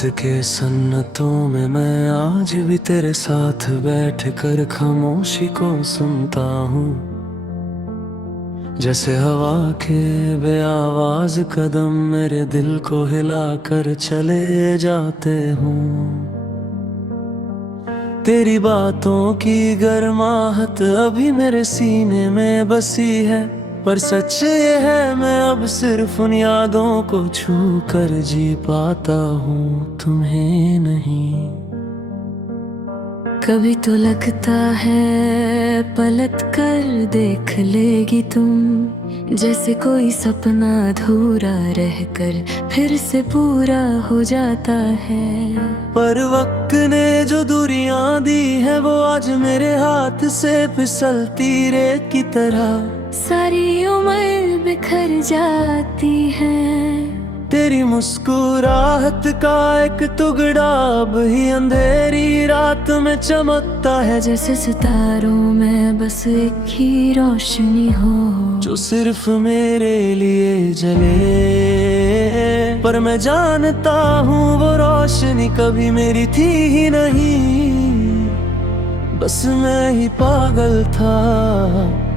रात के सन्नतों में मैं आज भी तेरे साथ बैठ कर खामोशी को सुनता हूँ। जैसे हवा के बेआवाज कदम मेरे दिल को हिला कर चले जाते हूँ। तेरी बातों की गर्माहट अभी मेरे सीने में बसी है, पर सच ये है मैं अब सिर्फ उन यादों को छू कर जी पाता हूँ, तुम्हें नहीं। कभी तो लगता है पलट कर देख लेगी तुम, जैसे कोई सपना अधूरा रहकर फिर से पूरा हो जाता है। पर वक्त ने जो दूरियां दी है वो आज मेरे हाथ से फिसलती रेत की तरह सारी उम्र बिखर जाती है। तेरी मुस्कुराहट का एक टुकड़ा अब ही अंधेरी रात में चमकता है, जैसे सितारों में बस एक ही रोशनी हो जो सिर्फ मेरे लिए जले। पर मैं जानता हूँ वो रोशनी कभी मेरी थी ही नहीं, बस मैं ही पागल था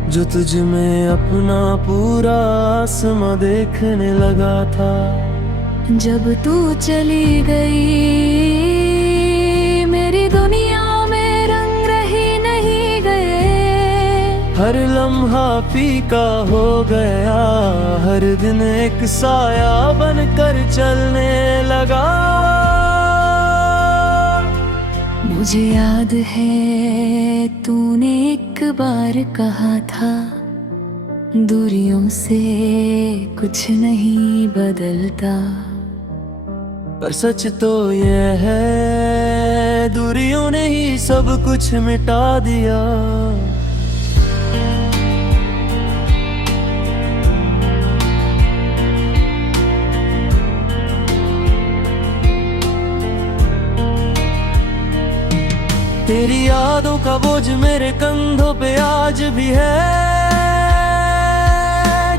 जो तुझ में अपना पूरा आसमां देखने लगा था। जब तू चली गई मेरी दुनिया में रंग रही नहीं गए। हर लम्हा फीका हो गया, हर दिन एक साया बनकर चलने लगा। मुझे याद है तूने एक बार कहा था, दूरियों से कुछ नहीं बदलता। पर सच तो ये है दूरियों ने ही सब कुछ मिटा दिया। तेरी यादों का बोझ मेरे कंधों पे आज भी है,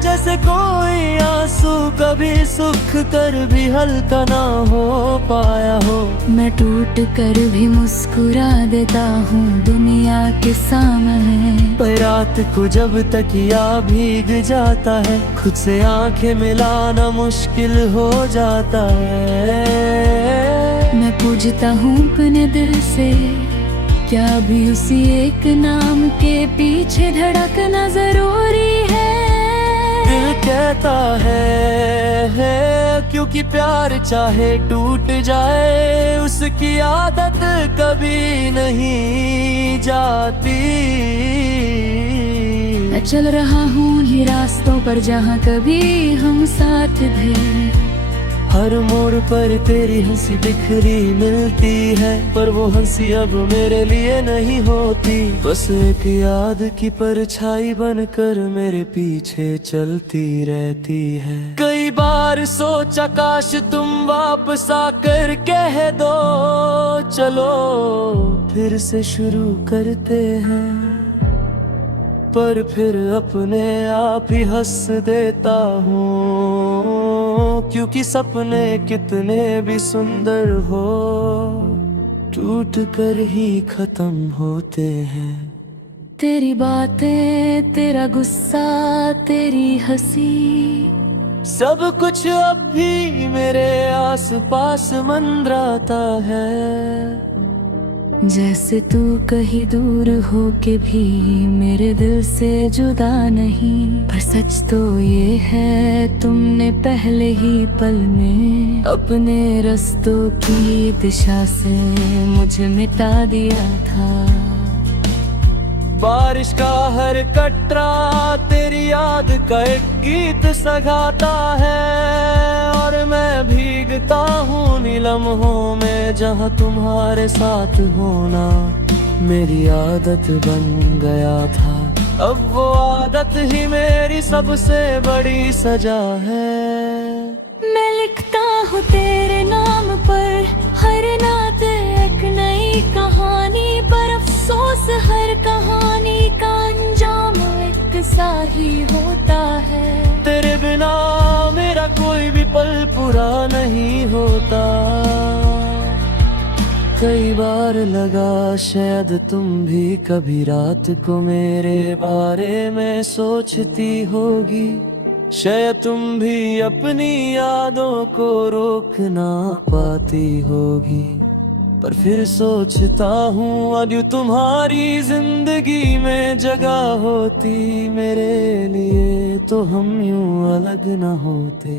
जैसे कोई आंसू कभी सूख कर भी हल्का ना हो पाया हो। मैं टूट कर भी मुस्कुरा देता हूँ दुनिया के सामने, पर रात को जब तकिया भीग जाता है खुद से आंखें मिलाना मुश्किल हो जाता है। मैं पूछता हूँ अपने दिल से, क्या भी उसी एक नाम के पीछे धड़कना जरूरी है। दिल कहता है क्योंकि प्यार चाहे टूट जाए उसकी आदत कभी नहीं जाती। मैं चल रहा हूँ उन्हीं रास्तों पर जहाँ कभी हम साथ थे। हर मोड़ पर तेरी हंसी बिखरी मिलती है, पर वो हंसी अब मेरे लिए नहीं होती, बस एक याद की परछाई बनकर मेरे पीछे चलती रहती है। कई बार सोचा काश तुम वापस आकर कह दो चलो फिर से शुरू करते हैं, पर फिर अपने आप ही हंस देता हूँ, क्योंकि सपने कितने भी सुंदर हो टूट कर ही खत्म होते हैं। तेरी बातें, तेरा गुस्सा, तेरी हंसी, सब कुछ अब भी मेरे आस पास मंडराता है। जैसे तू कहीं दूर हो के भी मेरे दिल से जुदा नहीं। पर सच तो ये है तुमने पहले ही पल में अपने रास्तों की दिशा से मुझे मिटा दिया था। बारिश का हर कतरा तेरी याद का एक गीत सा गाता है, और मैं भीगता हूँ नी लम्हों में जहाँ तुम्हारे साथ होना मेरी आदत बन गया था। अब वो आदत ही मेरी सबसे बड़ी सजा है। मैं लिखता हूँ तेरे नाम पर हर नाते एक नई कहानी, पर अफसोस हर कहानी का अंजाम एक सा ही होता है। तेरे बिना मेरा कोई भी पल पूरा नहीं होता। कई बार लगा शायद तुम भी कभी रात को मेरे बारे में सोचती होगी, शायद तुम भी अपनी यादों को रोक ना पाती होगी। पर फिर सोचता हूँ अगर तुम्हारी जिंदगी में जगह होती मेरे लिए, तो हम यूं अलग न होते।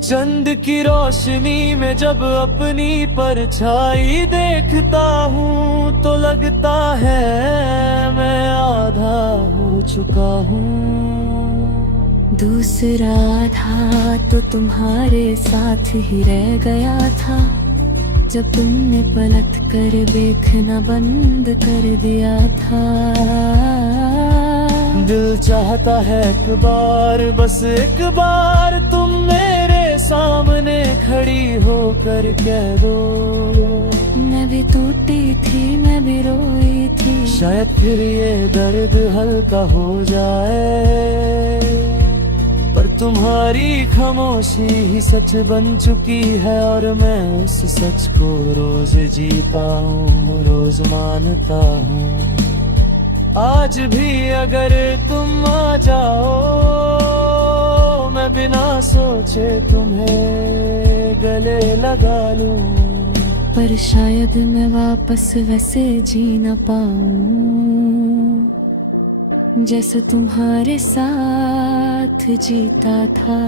चंद की रोशनी में जब अपनी परछाई देखता हूँ तो लगता है मैं आधा हो चुका हूँ। दूसरा आधा तो तुम्हारे साथ ही रह गया था, जब तुमने पलट कर देखना बंद कर दिया था। दिल चाहता है एक बार, बस एक बार तुम मेरे सामने खड़ी होकर कह दो, मैं भी टूटी थी, मैं भी रोई थी। शायद फिर ये दर्द हल्का हो जाए। पर तुम्हारी खामोशी ही सच बन चुकी है, और मैं उस सच को रोज जीता हूँ, रोज मानता हूँ। आज भी अगर तुम आ जाओ, मैं बिना सोचे तुम्हें गले लगा लूं। पर शायद मैं वापस वैसे जी न पाऊं जैसे तुम्हारे साथ जीता था।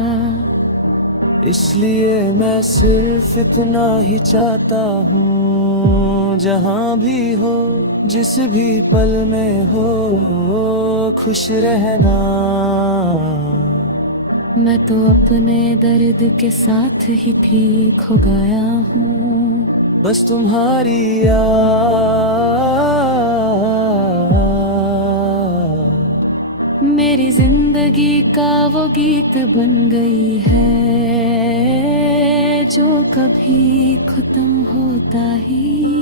इसलिए मैं सिर्फ इतना ही चाहता हूँ, जहाँ भी हो जिस भी पल में हो खुश रहना। मैं तो अपने दर्द के साथ ही ठीक हो गया हूँ, बस तुम्हारी याद मेरी जिंदगी का वो गीत बन गई है, जो कभी खत्म होता ही